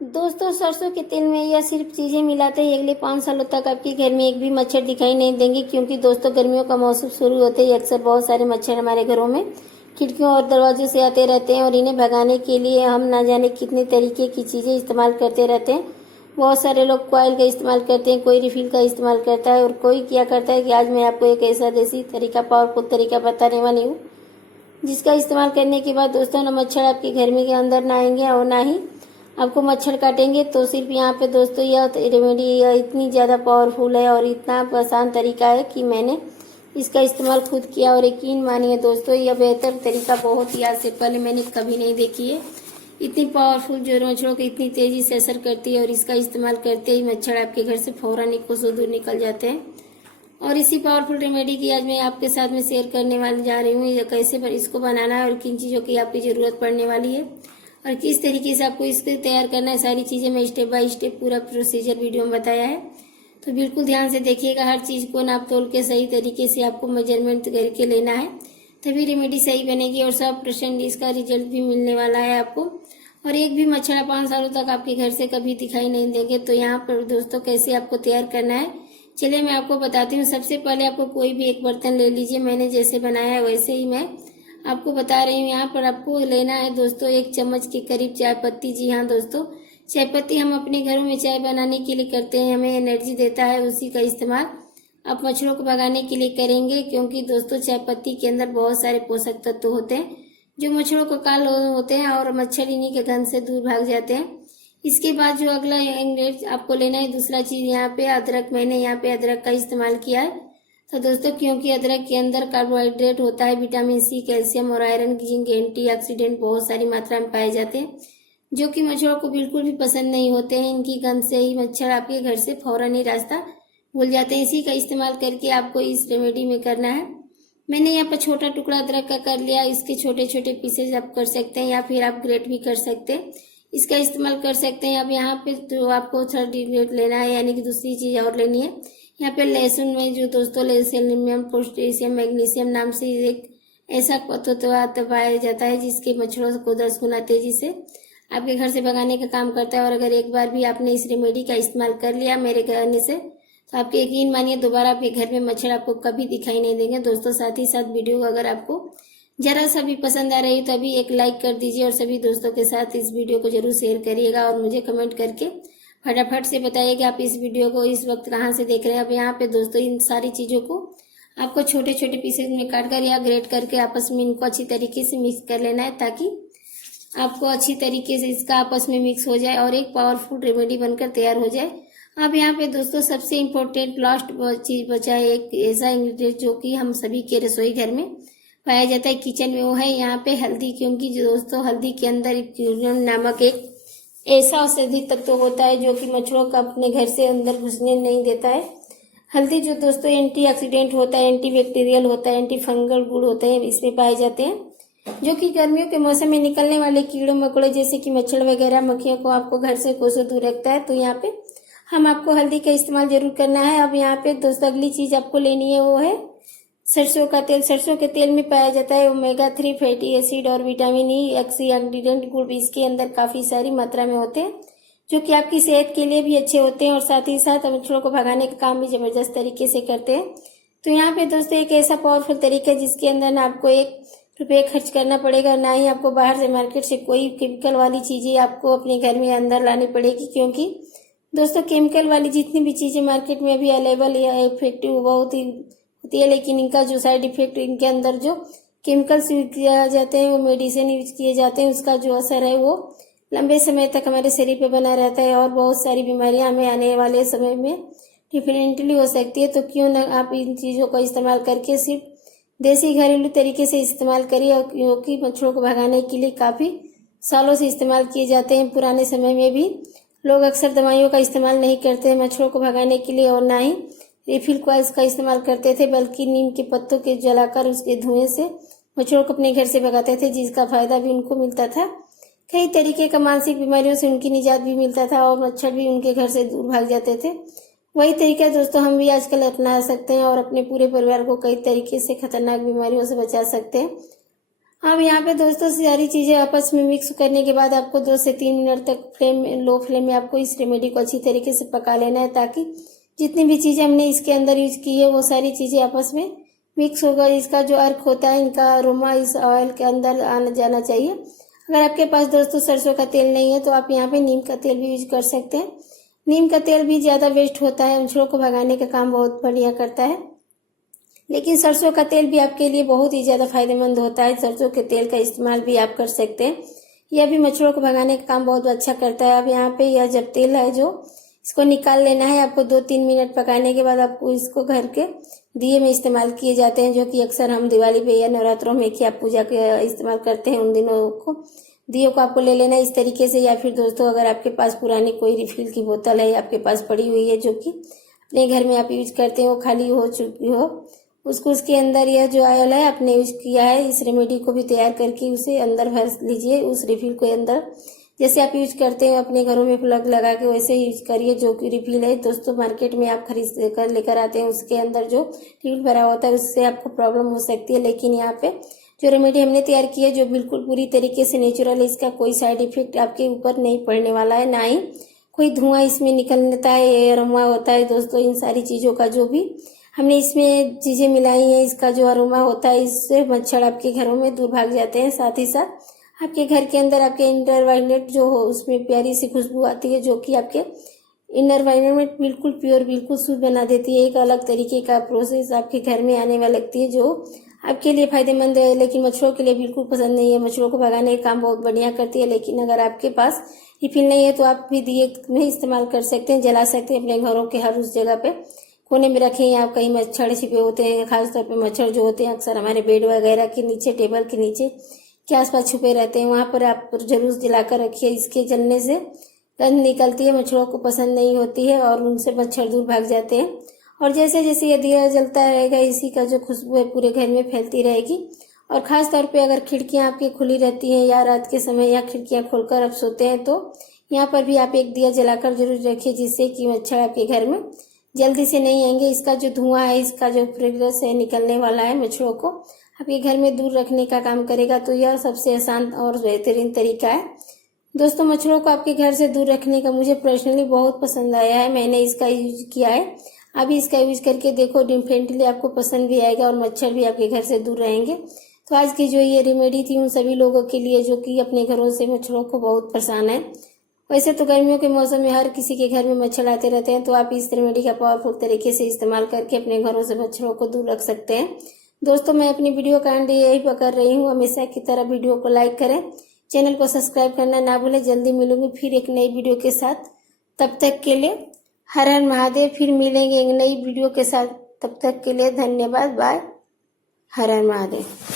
दोस्तों, सरसों के तेल में यह सिर्फ चीजें मिलाते ही अगले 5 सालों तक आपके घर में एक भी मच्छर दिखाई नहीं देंगे। क्योंकि दोस्तों, गर्मियों का मौसम शुरू होते ही अक्सर बहुत सारे मच्छर हमारे घरों में खिड़कियों और दरवाजों से आते रहते हैं और इन्हें भगाने के लिए हम ना जाने कितने तरीके की चीजें इस्तेमाल करते रहते हैं। बहुत सारे लोग कॉइल का इस्तेमाल करते हैं, कोई रिफिल का इस्तेमाल करता है और कोई क्या करता है कि आज मैं आपको एक ऐसा देसी तरीका, पावरफुल तरीका बताने वाली हूँ जिसका इस्तेमाल करने के बाद दोस्तों ना मच्छर आपके घर में के अंदर ना आएंगे और ना ही आपको मच्छर काटेंगे। तो सिर्फ यहाँ पे दोस्तों यह रेमेडी इतनी ज़्यादा पावरफुल है और इतना आसान तरीका है कि मैंने इसका इस्तेमाल खुद किया और यकीन मानिए दोस्तों, यह बेहतर तरीका बहुत ही आज से पहले मैंने कभी नहीं देखी है। इतनी पावरफुल जो मच्छरों को इतनी तेजी से असर करती है और इसका इस्तेमाल करते ही मच्छर आपके घर से फौरन कोसों दूर निकल जाते हैं। और इसी पावरफुल रेमेडी की आज मैं आपके साथ में शेयर करने वाली जा रही हूँ। ये कैसे इसको बनाना है और किन चीज़ों की आपकी ज़रूरत पड़ने वाली है और किस तरीके से आपको इसको तैयार करना है, सारी चीज़ें मैं स्टेप बाय स्टेप पूरा प्रोसीजर वीडियो में बताया है। तो बिल्कुल ध्यान से देखिएगा, हर चीज़ को नाप तोल के सही तरीके से आपको मेजरमेंट करके लेना है, तभी रेमेडी सही बनेगी और 100% इसका रिजल्ट भी मिलने वाला है आपको। और एक भी मच्छर 5 सालों तक आपके घर से कभी दिखाई नहीं देंगे। तो यहाँ पर दोस्तों कैसे आपको तैयार करना है, चलिए मैं आपको बताती हूँ। सबसे पहले आपको कोई भी एक बर्तन ले लीजिए, मैंने जैसे बनाया है वैसे ही मैं आपको बता रही हूँ। यहाँ पर आपको लेना है दोस्तों 1 चम्मच के करीब चाय पत्ती। जी हाँ दोस्तों, चाय पत्ती हम अपने घरों में चाय बनाने के लिए करते हैं, हमें एनर्जी देता है, उसी का इस्तेमाल आप मच्छरों को भगाने के लिए करेंगे। क्योंकि दोस्तों चाय पत्ती के अंदर बहुत सारे पोषक तत्व होते हैं जो मच्छरों को काल होते हैं और मच्छर इन्हीं के गंध से दूर भाग जाते हैं। इसके बाद जो अगला इंग्रेडिएंट आपको लेना है, दूसरा चीज यहाँ पे अदरक, मैंने यहाँ पे अदरक का इस्तेमाल किया है। तो दोस्तों क्योंकि अदरक के अंदर कार्बोहाइड्रेट होता है, विटामिन सी, कैल्शियम और आयरन, जिंक, एंटीऑक्सीडेंट बहुत सारी मात्रा में पाए जाते हैं जो कि मच्छरों को बिल्कुल भी पसंद नहीं होते हैं। इनकी गंध से ही मच्छर आपके घर से फौरन ही रास्ता भूल जाते हैं। इसी का इस्तेमाल करके आपको इस रेमेडी में करना है। मैंने यहाँ पर छोटा टुकड़ा अदरक का कर लिया, इसके छोटे छोटे पीसेज आप कर सकते हैं या फिर आप ग्रेट भी कर सकते हैं, इसका इस्तेमाल कर सकते हैं। अब यहाँ पे तो आपको थर्ड इंग्रेडिएंट लेना है, यानी कि दूसरी चीज और लेनी है। यहाँ पे लहसुन में जो दोस्तों सेलेनियम, पोटेशियम, मैग्नीशियम नाम से एक ऐसा तत्व पाया जाता है जिसके मच्छरों को 10 गुना तेजी से आपके घर से भगाने का काम करता है। और अगर एक बार भी आपने इस रेमेडी का इस्तेमाल कर लिया मेरे कहने से, तो आपके यकीन मानिए दोबारा आपके घर में मच्छर आपको कभी दिखाई नहीं देंगे। दोस्तों साथ ही साथ वीडियो अगर आपको जरा सा भी पसंद आ रही है तो अभी एक लाइक कर दीजिए और सभी दोस्तों के साथ इस वीडियो को जरूर शेयर करिएगा और मुझे कमेंट करके फटाफट से बताइए कि आप इस वीडियो को इस वक्त कहाँ से देख रहे हैं। अब यहाँ पे दोस्तों इन सारी चीज़ों को आपको छोटे छोटे पीसेज में काट कर या ग्रेट करके आपस में इनको अच्छी तरीके से मिक्स कर लेना है, ताकि आपको अच्छी तरीके से इसका आपस में मिक्स हो जाए और एक पावरफुल रेमेडी बनकर तैयार हो जाए। अब यहाँ पे दोस्तों सबसे इम्पोर्टेंट लास्ट चीज बचा है, एक ऐसा इंग्रेडिएंट जो कि हम सभी के रसोई घर में पाया जाता है किचन में, वो है यहाँ पे हल्दी। क्योंकि जो दोस्तों हल्दी के अंदर इप्यूरियम नामक एक ऐसा औषधि तत्व होता है जो कि मच्छरों को अपने घर से अंदर घुसने नहीं देता है। हल्दी जो दोस्तों एंटीऑक्सीडेंट होता है, एंटीबैक्टीरियल होता है, एंटी फंगल गुण होते हैं, इसमें पाए जाते हैं, जो कि गर्मियों के मौसम में निकलने वाले कीड़े मकोड़े जैसे कि मच्छर वगैरह, मक्खियों को आपको घर से कोसों दूर रखता है। तो यहाँ पे हम आपको हल्दी का इस्तेमाल जरूर करना है। अब यहाँ पे दोस्तों अगली चीज आपको लेनी है वो है सरसों का तेल। सरसों के तेल में पाया जाता है ओमेगा 3 फैटी एसिड और विटामिन ई, एंटीऑक्सीडेंट गुण इसके अंदर काफी सारी मात्रा में होते हैं जो कि आपकी सेहत के लिए भी अच्छे होते हैं और साथ ही साथ मच्छरों को भगाने का काम भी जबरदस्त तरीके से करते हैं। तो यहाँ पे दोस्तों एक ऐसा पावरफुल तरीका है जिसके अंदर ना आपको 1 रुपये खर्च करना पड़ेगा, ना ही आपको बाहर से मार्केट से कोई केमिकल वाली चीजें आपको अपने घर में अंदर लानी पड़ेगी। क्योंकि दोस्तों केमिकल वाली जितनी भी चीजें मार्केट में अभी अवेलेबल या इफेक्टिव बहुत ही होती है, लेकिन इनका जो साइड इफेक्ट, इनके अंदर जो केमिकल्स यूज किया जाते हैं, वो मेडिसिन यूज किए जाते हैं, उसका जो असर है वो लंबे समय तक हमारे शरीर पे बना रहता है और बहुत सारी बीमारियां हमें आने वाले समय में डिफरेंटली हो सकती है। तो क्यों ना आप इन चीज़ों का इस्तेमाल करके सिर्फ देसी घरेलू तरीके से इस्तेमाल करिए, और क्योंकि मच्छरों को भगाने के लिए काफ़ी सालों से इस्तेमाल किए जाते हैं। पुराने समय में भी लोग अक्सर दवाइयों का इस्तेमाल नहीं करते हैं मच्छरों को भगाने के लिए और ना ही रिफिल कॉइल्स का इस्तेमाल करते थे, बल्कि नीम के पत्तों के जलाकर उसके धुएं से मच्छरों को अपने घर से भगाते थे, जिसका फायदा भी उनको मिलता था। कई तरीके का मानसिक बीमारियों से उनकी निजात भी मिलता था और मच्छर भी उनके घर से दूर भाग जाते थे। वही तरीका दोस्तों हम भी आजकल अपना सकते हैं और अपने पूरे परिवार को कई तरीके से खतरनाक बीमारियों से बचा सकते हैं। अब यहाँ पे दोस्तों सारी चीजें आपस में मिक्स करने के बाद आपको 2 से 3 मिनट तक लो फ्लेम में आपको इस रेमेडी को अच्छी तरीके से पका लेना है, ताकि जितनी भी चीजें हमने इसके अंदर यूज की है वो सारी चीजें आपस में मिक्स होगा। इसका जो अर्क होता है, इनका अरोमा इस ऑयल के अंदर आना जाना चाहिए। अगर आपके पास दोस्तों सरसों का तेल नहीं है तो आप यहाँ पे नीम का तेल भी यूज कर सकते हैं। नीम का तेल भी ज्यादा वेस्ट होता है, मच्छरों को भगाने का काम बहुत बढ़िया करता है, लेकिन सरसों का तेल भी आपके लिए बहुत ही ज्यादा फायदेमंद होता है। सरसों के तेल का इस्तेमाल भी आप कर सकते हैं, यह भी मच्छरों को भगाने का काम बहुत अच्छा करता है। अब यहाँ पे यह जब तेल है जो इसको निकाल लेना है आपको। 2-3 मिनट पकाने के बाद आपको इसको घर के दिए में इस्तेमाल किए जाते हैं, जो कि अक्सर हम दिवाली पे या नवरात्रों में क्या पूजा के इस्तेमाल करते हैं, उन दिनों को दियों को आपको ले लेना इस तरीके से। या फिर दोस्तों अगर आपके पास पुरानी कोई रिफिल की बोतल है आपके पास पड़ी हुई है, जो कि अपने घर में आप यूज करते हैं, वो खाली हो चुकी हो, उसके अंदर यह जो ऑयल है आपने यूज किया है, इस रेमेडी को भी तैयार करके उसे अंदर भर लीजिए। उस रिफिल को अंदर जैसे आप यूज करते हैं अपने घरों में प्लग लगा के, वैसे यूज करिए। जो कि रिफिल है दोस्तों मार्केट में आप खरीद कर लेकर आते हैं, उसके अंदर जो रिफिल भरा होता है उससे आपको प्रॉब्लम हो सकती है। लेकिन यहाँ पे जो रेमेडी हमने तैयार की है, जो बिल्कुल पूरी तरीके से नेचुरल है, इसका कोई साइड इफेक्ट आपके ऊपर नहीं पड़ने वाला है, ना ही कोई धुआं इसमें निकलता है, एयर अरोमा होता है। दोस्तों इन सारी चीजों का जो भी हमने इसमें चीजें मिलाई हैं, इसका जो अरोमा होता है, इससे मच्छर आपके घरों में दूर भाग जाते हैं। साथ ही साथ आपके घर के अंदर आपके इन्वायरमेंट जो हो उसमें प्यारी सी खुशबू आती है, जो कि आपके इन्वायरमेंट बिल्कुल प्योर, बिल्कुल शुद्ध बना देती है। एक अलग तरीके का प्रोसेस आपके घर में आने वाला लगती है, जो आपके लिए फायदेमंद है, लेकिन मच्छरों के लिए बिल्कुल पसंद नहीं है। मच्छरों को भगाने का काम बहुत बढ़िया करती है, लेकिन अगर आपके पास रिफिल नहीं है तो आप भी दिए में इस्तेमाल कर सकते हैं, जला सकते हैं। अपने घरों के हर उस जगह पे कोने में रखें, या कहीं मच्छर छिपे होते हैं, खासतौर पे मच्छर जो होते हैं अक्सर हमारे बेड वगैरह के नीचे, टेबल के नीचे के आसपास छुपे रहते हैं, वहां पर आप जरूर जलाकर रखिए। इसके जलने से गंध निकलती है, मच्छरों को पसंद नहीं होती है और उनसे मच्छर दूर भाग जाते हैं। और जैसे जैसे ये दिया जलता रहेगा, इसी का जो खुशबू है पूरे घर में फैलती रहेगी। और खास तौर पे अगर खिड़कियां आपकी खुली रहती हैं या रात के समय या खिड़कियां खोलकर आप सोते हैं, तो यहाँ पर भी आप एक दिया जलाकर जरूर रखिए, जिससे कि मच्छर आपके घर में जल्दी से नहीं आएंगे। इसका जो धुआं है, इसका जो फ्रेग्रेंस है निकलने वाला है, मच्छरों को आपके घर में दूर रखने का काम करेगा। तो यह सबसे आसान और बेहतरीन तरीका है दोस्तों मच्छरों को आपके घर से दूर रखने का। मुझे पर्सनली बहुत पसंद आया है, मैंने इसका यूज किया है। अभी इसका यूज करके देखो, डिफरेंटली आपको पसंद भी आएगा और मच्छर भी आपके घर से दूर रहेंगे। तो आज की जो ये रेमेडी थी उन सभी लोगों के लिए जो कि अपने घरों से मच्छरों को बहुत परेशान है। वैसे तो गर्मियों के मौसम में हर किसी के घर में मच्छर आते रहते हैं, तो आप इस रेमेडी का पावरफुल तरीके से इस्तेमाल करके अपने घरों से मच्छरों को दूर रख सकते हैं। दोस्तों मैं अपनी वीडियो का एंड यही कर रही हूँ, हमेशा की तरह वीडियो को लाइक करें, चैनल को सब्सक्राइब करना ना भूलें। जल्दी मिलूंगी फिर एक नई वीडियो के साथ, तब तक के लिए हर हर महादेव। फिर मिलेंगे एक नई वीडियो के साथ, तब तक के लिए धन्यवाद, बाय, हर हर महादेव।